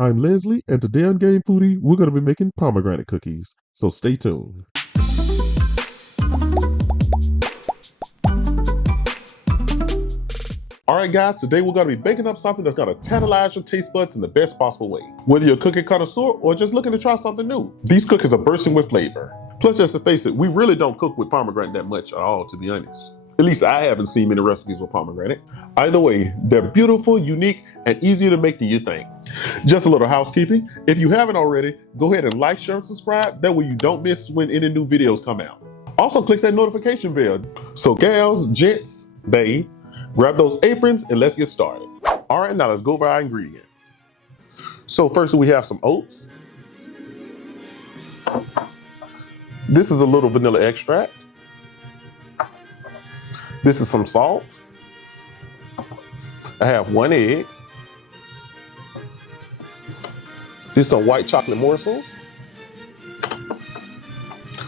I'm Leslie, and today on Game Foodie, we're going to be making pomegranate cookies. So stay tuned. Alright guys, today we're going to be baking up something that's going to tantalize your taste buds in the best possible way. Whether you're a cookie connoisseur or just looking to try something new, these cookies are bursting with flavor. Plus, just to face it, we really don't cook with pomegranate that much at all, to be honest. At least I haven't seen many recipes with pomegranate. Either way, they're beautiful, unique, and easier to make than you think. Just a little housekeeping. If you haven't already, go ahead and like, share, and subscribe. That way you don't miss when any new videos come out. Also click that notification bell. So gals, gents, they, grab those aprons and let's get started. All right, now let's go over our ingredients. So first we have some oats. This is a little vanilla extract. This is some salt. I have 1 egg. This is some white chocolate morsels.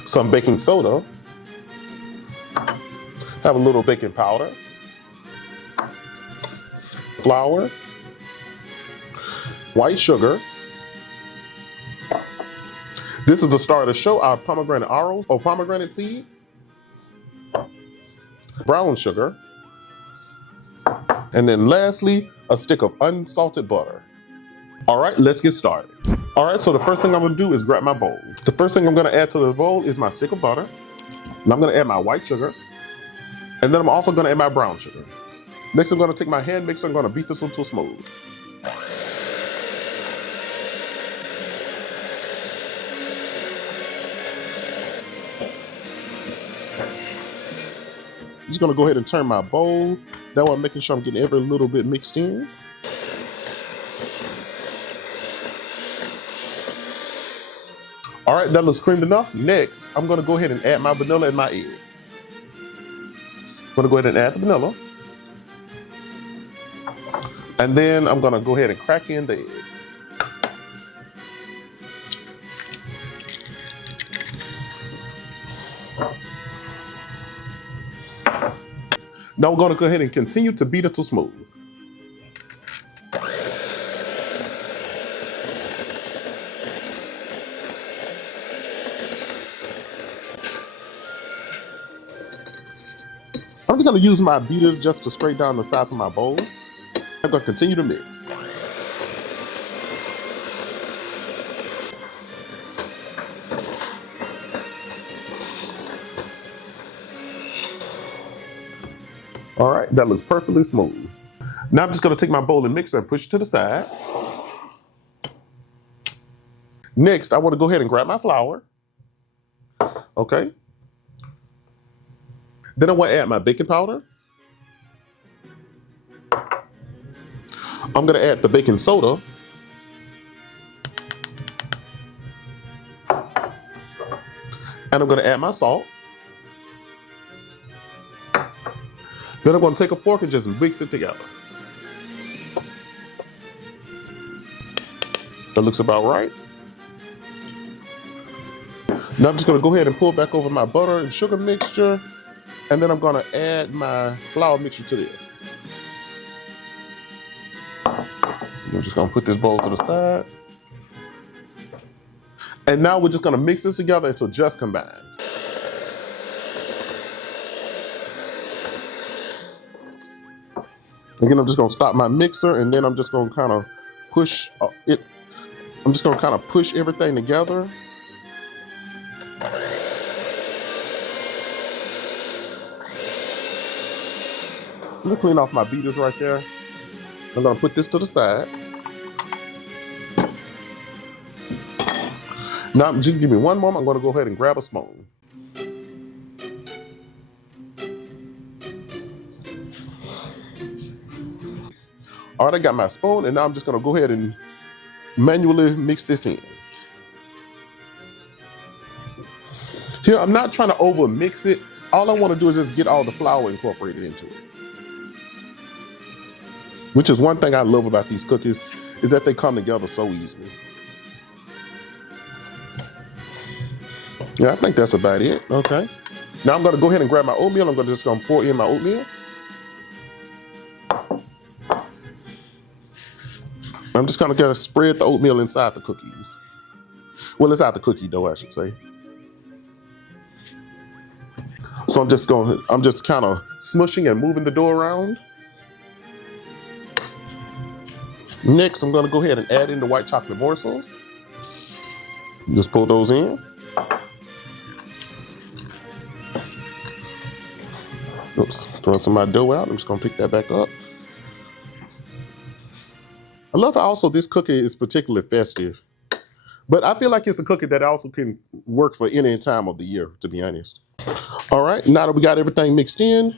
Some baking soda. Have a little baking powder. Flour. White sugar. This is the star of the show, our pomegranate arrows or pomegranate seeds. Brown sugar. And then lastly, a stick of unsalted butter. All right, let's get started. All right, so the first thing I'm gonna do is grab my bowl. The first thing I'm gonna add to the bowl is my stick of butter. And I'm gonna add my white sugar. And then I'm also gonna add my brown sugar. Next, I'm gonna take my hand mixer and I'm gonna beat this until smooth. I'm just gonna go ahead and turn my bowl. That way I'm making sure I'm getting every little bit mixed in. All right, that looks creamed enough. Next, I'm gonna go ahead and add my vanilla and my egg. I'm gonna go ahead and add the vanilla. And then I'm gonna go ahead and crack in the egg. Now we're gonna go ahead and continue to beat it till smooth. I'm just gonna use my beaters just to scrape down the sides of my bowl. I'm gonna continue to mix. All right, that looks perfectly smooth. Now I'm just gonna take my bowl and mixer and push it to the side. Next, I wanna go ahead and grab my flour. Okay. Then I wanna add my baking powder. I'm gonna add the baking soda. And I'm gonna add my salt. Then I'm gonna take a fork and just mix it together. That looks about right. Now I'm just gonna go ahead and pull back over my butter and sugar mixture. And then I'm gonna add my flour mixture to this. I'm just gonna put this bowl to the side. And now we're just gonna mix this together until just combined. Again, I'm just gonna stop my mixer and then I'm just gonna kind of push it. I'm just gonna kind of push everything together. I'm gonna clean off my beaters right there. I'm gonna put this to the side. Now, just give me one moment. I'm gonna go ahead and grab a spoon. All right, I got my spoon, and now I'm just gonna go ahead and manually mix this in. Here, I'm not trying to over mix it. All I wanna do is just get all the flour incorporated into it. Which is one thing I love about these cookies, is that they come together so easily. Yeah, I think that's about it, okay. Now I'm gonna go ahead and grab my oatmeal. I'm just gonna pour in my oatmeal. I'm just gonna spread the oatmeal inside the cookies. Well, inside the cookie dough, I should say. So I'm just kind of smushing and moving the dough around. Next, I'm gonna go ahead and add in the white chocolate morsels. Just pull those in. Oops, throwing some of my dough out. I'm just gonna pick that back up. I love how also this cookie is particularly festive, but I feel like it's a cookie that also can work for any time of the year, to be honest. All right, now that we got everything mixed in,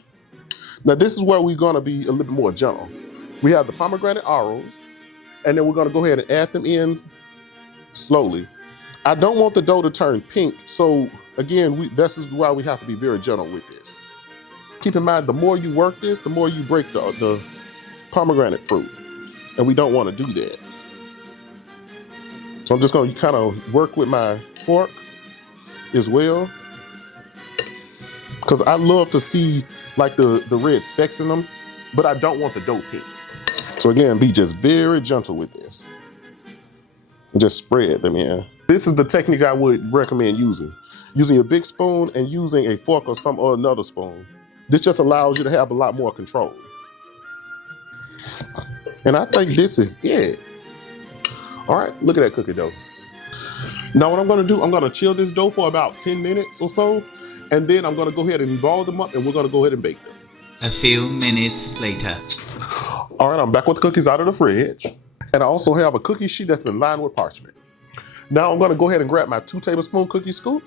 now this is where we're gonna be a little bit more gentle. We have the pomegranate arrows, and then we're gonna go ahead and add them in slowly. I don't want the dough to turn pink, so again, this is why we have to be very gentle with this. Keep in mind, the more you work this, the more you break the pomegranate fruit, and we don't want to do that. So I'm just gonna kind of work with my fork as well, because I love to see like the red specks in them, but I don't want the dough pink. So again, be just very gentle with this. And just spread them in. This is the technique I would recommend using. Using a big spoon and using a fork or another spoon. This just allows you to have a lot more control. And I think this is it. All right, look at that cookie dough. Now what I'm gonna do, I'm gonna chill this dough for about 10 minutes or so, and then I'm gonna go ahead and ball them up and we're gonna go ahead and bake them. A few minutes later. All right, I'm back with the cookies out of the fridge. And I also have a cookie sheet that's been lined with parchment. Now I'm gonna go ahead and grab my 2 tablespoon cookie scoop,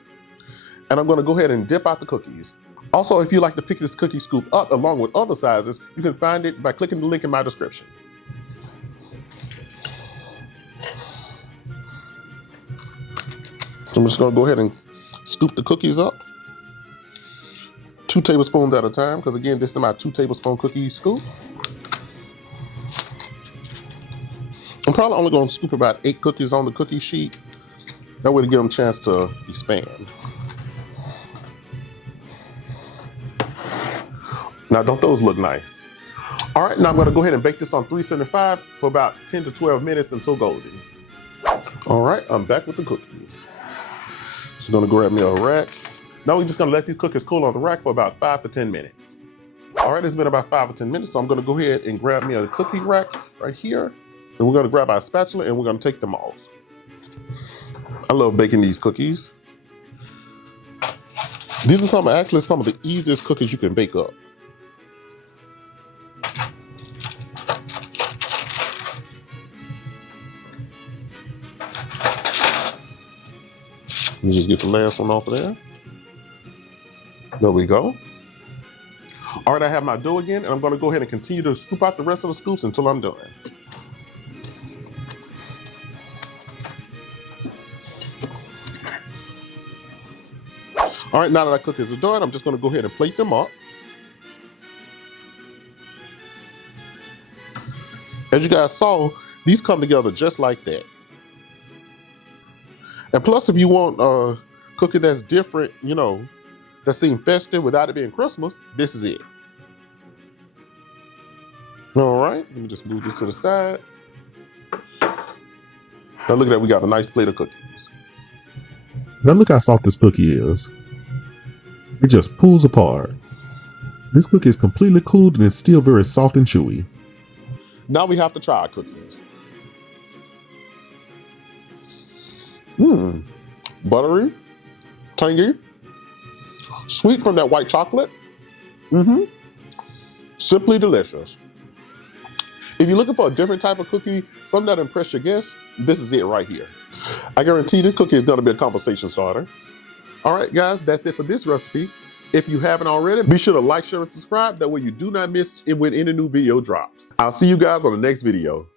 and I'm gonna go ahead and dip out the cookies. Also, if you like to pick this cookie scoop up along with other sizes, you can find it by clicking the link in my description. So I'm just gonna go ahead and scoop the cookies up. 2 tablespoons at a time, because again, this is my 2 tablespoon cookie scoop. I'm probably only gonna scoop about 8 cookies on the cookie sheet. That way to give them a chance to expand. Now, don't those look nice? All right, now I'm gonna go ahead and bake this on 375 for about 10 to 12 minutes until golden. All right, I'm back with the cookies. Just gonna grab me a rack. Now we're just gonna let these cookies cool on the rack for about 5 to 10 minutes. All right, it's been about 5 or 10 minutes, so I'm gonna go ahead and grab me a cookie rack right here. And we're gonna grab our spatula and we're gonna take them off. I love baking these cookies. These are actually some of the easiest cookies you can bake up. Let me just get the last one off of there. There we go. All right, I have my dough again, and I'm gonna go ahead and continue to scoop out the rest of the scoops until I'm done. All right, now that our cookies are done, I'm just gonna go ahead and plate them up. As you guys saw, these come together just like that. And plus, if you want a cookie that's different, you know, that seems festive without it being Christmas, this is it. All right, let me just move this to the side. Now look at that, we got a nice plate of cookies. Now look how soft this cookie is. It just pulls apart. This cookie is completely cooled and it's still very soft and chewy. Now we have to try our cookies. Buttery, tangy, sweet from that white chocolate. Simply delicious. If you're looking for a different type of cookie, something that impress your guests, this is it right here. I guarantee this cookie is gonna be a conversation starter. All right, guys, that's it for this recipe. If you haven't already, be sure to like, share, and subscribe. That way you do not miss it when any new video drops. I'll see you guys on the next video.